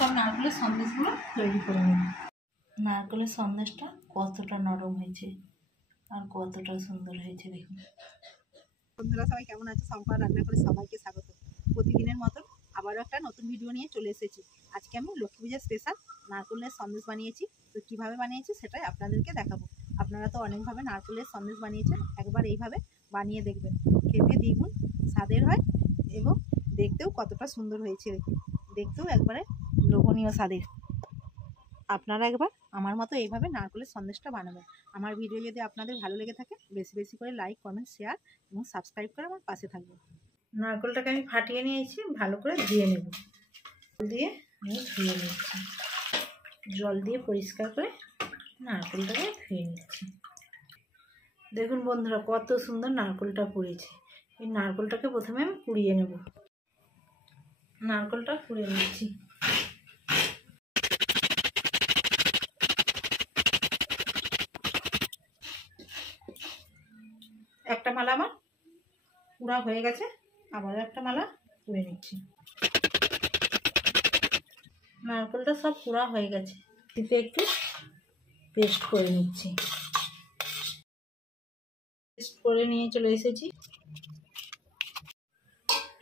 সব নারকেলের সন্দেশগুলো তৈরি করে নেব। নারকেলের সন্দেশটা কতটা নরম হয়েছে আর কতটা সুন্দর হয়েছে দেখুন। বন্ধুরা সবাই কেমন আছে? সম্পার রান্না করে সবাইকে স্বাগত। প্রতিদিনের মতন আবারও একটা নতুন ভিডিও নিয়ে চলে এসেছি। আজকে আমি লক্ষ্মী পূজার স্পেশাল নারকেলের সন্দেশ বানিয়েছি। তো কীভাবে বানিয়েছি সেটাই আপনাদেরকে দেখাবো। আপনারা তো অনেকভাবে নারকেলের সন্দেশ বানিয়েছেন, একবার এইভাবে বানিয়ে দেখবেন। খেতে দ্বিগুণ স্বাদের হয় এবং দেখতেও কতটা সুন্দর হয়েছে দেখুন। দেখতেও একবারে লোভনীয় স্বাদের। আপনারা একবার আমার মতো এইভাবে নারকেলের সন্দেশটা বানাবেন। আমার ভিডিও যদি আপনাদের ভালো লেগে থাকে বেশি বেশি করে লাইক, কমেন্ট, শেয়ার এবং সাবস্ক্রাইব করে আমার পাশে থাকবেন। নারকেলটাকে আমি ফাটিয়ে নিয়েছি, ভালো করে ধুয়ে নেব। জল দিয়ে আমি ধুয়ে নিচ্ছি, জল দিয়ে পরিষ্কার করে নারকেলটাকে ধুয়ে নিচ্ছি। দেখুন বন্ধুরা কত সুন্দর নারকেলটা পুড়েছে। এই নারকেলটাকে প্রথমে আমি পুড়িয়ে নেব। নারকেলটা পুড়িয়ে নিচ্ছি। একটা মালা আমার পুরা হয়ে গেছে, আবার একটা মালা পুড়ে নিচ্ছি। নারকেলটা সব পুরা হয়ে গেছে, এতে একটু পেস্ট করে নিচ্ছি। পেস্ট করে নিয়ে চলে এসেছি।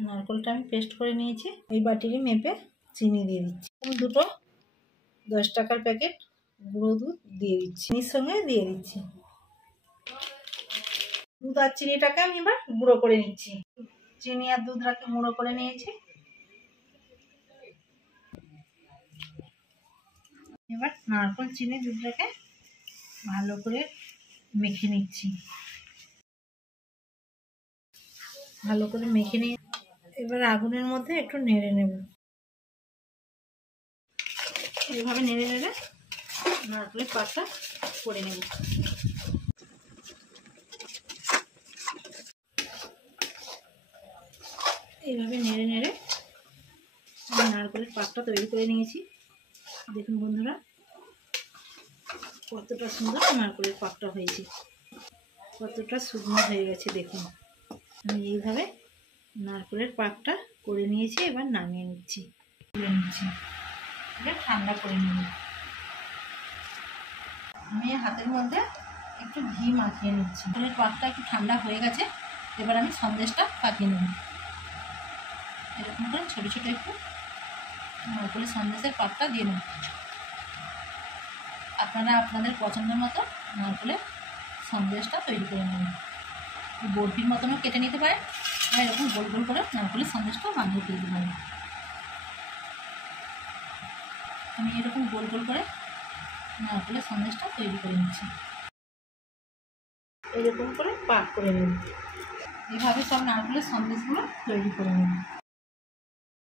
নারকেলটা আমি পেস্ট করে নিয়েছি। এই বাটিরই মেপে চিনি দিয়ে দিচ্ছি। দুটো 10 টাকার প্যাকেট গুঁড়ো দুধ দিয়ে দিচ্ছি, চিনির সঙ্গে দিয়ে দিচ্ছি। দুধ আর চিনিটাকে আমি এবার গুঁড়ো করে নিচ্ছি। চিনি আর দুধটাকে গুঁড়ো করে নিয়েছি। এবার নারকেল চিনি দুধটাকে ভালো করে মেখে নিচ্ছি। ভালো করে মেখে নিয়ে এবার আগুনের মধ্যে একটু নেড়ে নেব। এইভাবে নেড়ে নেড়ে নারকেলের পাকটা করে নেব। এইভাবে নেড়ে নেড়ে আমি নারকেলের পাকটা তৈরি করে নিয়েছি। দেখুন বন্ধুরা কতটা সুন্দর নারকেলের পাকটা হয়েছে, কতটা শুকনো হয়ে গেছে দেখুন। আমি এইভাবে নারকেলের পাকটা করে নিয়েছি। এবার নামিয়ে নিচ্ছি, তুলে নিচ্ছি। এবার ঠান্ডা করে নেব। আমি হাতের মধ্যে একটু ঘি মাখিয়ে নিচ্ছি। নারকেলের পাকটা একটু ঠান্ডা হয়ে গেছে, এবার আমি সন্দেশটা পাকিয়ে নেব। এরকম করে ছোটো ছোটো একটু নারকেলের সন্দেশের পাকটা দিয়ে নেব। আপনারা আপনাদের পছন্দ মতো নারকেলের সন্দেশটা তৈরি করে নেবেন। বরফির মতনও কেটে নিতে পারেন, আর এরকম গোল গোল করে নারকেলের সন্দেশটা বানিয়ে ফেলতে পারেন। আমি এরকম গোল গোল করে নারকেলের সন্দেশটা তৈরি করে নিচ্ছি। এরকম করে পাক করে নেব। এভাবে সব নারকেলের সন্দেশগুলো তৈরি করে নেব।